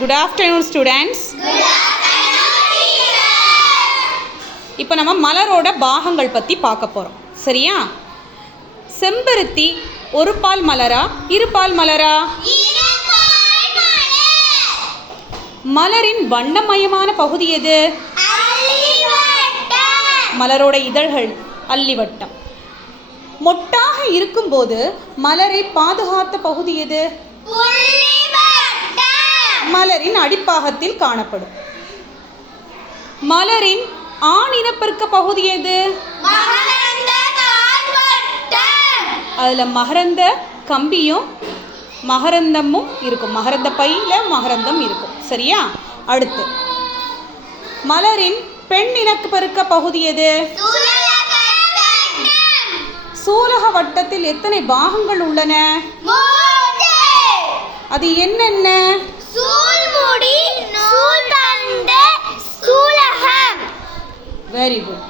Good afternoon students. இப்போ நம்ம மலரோட பாகங்கள் பற்றி பார்க்க போகிறோம். சரியா? செம்பருத்தி ஒரு பால் மலரா இரு பால் மலரா? மலரின் வண்ணமயமான பகுதி எது? மலரோட இதழ்கள் அல்லிவட்டம். மொட்டாக இருக்கும்போது மலரை பாதுகாத்த பகுதி எது? மலரின் அடிப்பாகத்தில் காணப்படும். மலரின் ஆண் இனப்பெருக்க பகுதி எது? அதுல மகரந்த கம்பியும் மகரந்தமும் இருக்கும். மகரந்த பையில மகரந்தம் இருக்கும். சரியா? அடுத்து மலரின் பெண் இனப்பெருக்க பகுதி எது? சூலக வட்டத்தில் எத்தனை பாகங்கள் உள்ளன? அது என்னென்ன? Very good.